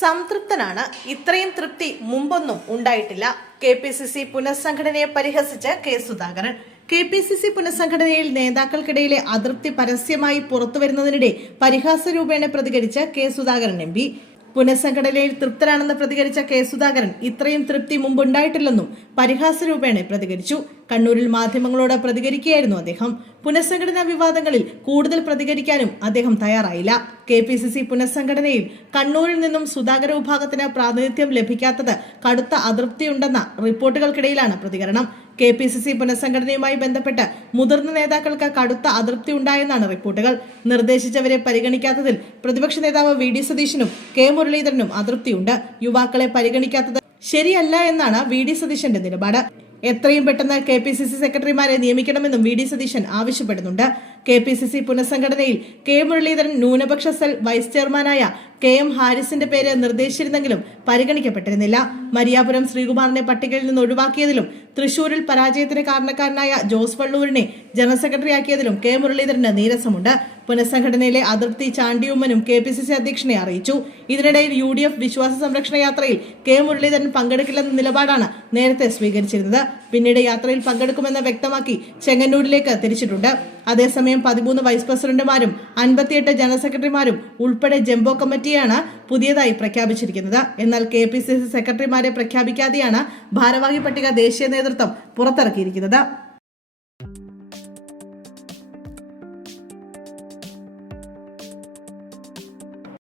സംതൃപ്തനാണ്. ഇത്രയും തൃപ്തി മുമ്പൊന്നും ഉണ്ടായിട്ടില്ല. KPCC പുനഃസംഘടനയെ പരിഹസിച്ച് കെ സുധാകരൻ. KPCC പുനഃസംഘടനയിൽ നേതാക്കൾക്കിടയിലെ അതൃപ്തി പരസ്യമായി പുറത്തുവരുന്നതിനിടെ പരിഹാസരൂപേണ പ്രതികരിച്ച് കെ സുധാകരൻ MP. പുനഃസംഘടനയിൽ തൃപ്തരാണെന്ന് പ്രതികരിച്ച കെ സുധാകരൻ ഇത്രയും തൃപ്തി മുമ്പുണ്ടായിട്ടില്ലെന്നും പരിഹാസരൂപേണ പ്രതികരിച്ചു. കണ്ണൂരിൽ മാധ്യമങ്ങളോട് പ്രതികരിക്കുകയായിരുന്നു അദ്ദേഹം. പുനഃസംഘടനാ വിവാദങ്ങളിൽ കൂടുതൽ പ്രതികരിക്കാനും അദ്ദേഹം തയ്യാറായില്ല. KPCC പുനഃസംഘടനയിൽ കണ്ണൂരിൽ നിന്നും സുധാകര വിഭാഗത്തിന് പ്രാതിനിധ്യം ലഭിക്കാത്തത് കടുത്ത അതൃപ്തിയുണ്ടെന്ന റിപ്പോർട്ടുകൾക്കിടയിലാണ് പ്രതികരണം. KPCC പുനഃസംഘടനയുമായി ബന്ധപ്പെട്ട് മുതിർന്ന നേതാക്കൾക്ക് കടുത്ത അതൃപ്തി ഉണ്ടായെന്നാണ് റിപ്പോർട്ടുകൾ. നിർദ്ദേശിച്ചവരെ പരിഗണിക്കാത്തതിൽ പ്രതിപക്ഷ നേതാവ് VD സതീശനും K മുരളീധരനും അതൃപ്തിയുണ്ട്. യുവാക്കളെ പരിഗണിക്കാത്തത് ശരിയല്ല എന്നാണ് VD സതീശന്റെ നിലപാട്. എത്രയും പെട്ടെന്ന് KPCC സെക്രട്ടറിമാരെ നിയമിക്കണമെന്നും VD സതീശൻ ആവശ്യപ്പെടുന്നുണ്ട്. KPCC പുനഃസംഘടനയിൽ K മുരളീധരൻ ന്യൂനപക്ഷ സെൽ വൈസ് ചെയർമാനായ KM ഹാരിസിന്റെ പേര് നിർദ്ദേശിച്ചിരുന്നെങ്കിലും പരിഗണിക്കപ്പെട്ടിരുന്നില്ല. മരിയാപുരം ശ്രീകുമാറിനെ പട്ടികയിൽ നിന്ന് ഒഴിവാക്കിയതിലും തൃശൂരിൽ പരാജയത്തിന് കാരണക്കാരനായ ജോസ് വള്ളൂരിനെ ജനറൽ സെക്രട്ടറിയാക്കിയതിലും K മുരളീധരന് നീരസമുണ്ട്. പുനഃസംഘടനയിലെ അതിർത്തി ചാണ്ടിയുമ്മനും KPCC അധ്യക്ഷനെ അറിയിച്ചു. ഇതിനിടയിൽ UDF വിശ്വാസ സംരക്ഷണ യാത്രയിൽ K മുരളീധരൻ പങ്കെടുക്കില്ലെന്ന നിലപാടാണ് നേരത്തെ സ്വീകരിച്ചിരുന്നത്. പിന്നീട് യാത്രയിൽ പങ്കെടുക്കുമെന്ന് വ്യക്തമാക്കി ചെങ്ങന്നൂരിലേക്ക് തിരിച്ചിട്ടുണ്ട്. അതേസമയം 13 വൈസ് പ്രസിഡന്റുമാരും 58 ജനറൽ സെക്രട്ടറിമാരും ഉൾപ്പെടെ ജംബോ കമ്മിറ്റിയാണ് പുതിയതായി പ്രഖ്യാപിച്ചിരിക്കുന്നത്. എന്നാൽ KPCC സെക്രട്ടറിമാരെ പ്രഖ്യാപിക്കാതെയാണ് ഭാരവാഹി പട്ടിക ദേശീയ നേതൃത്വം പുറത്തിറക്കിയിരിക്കുന്നത്.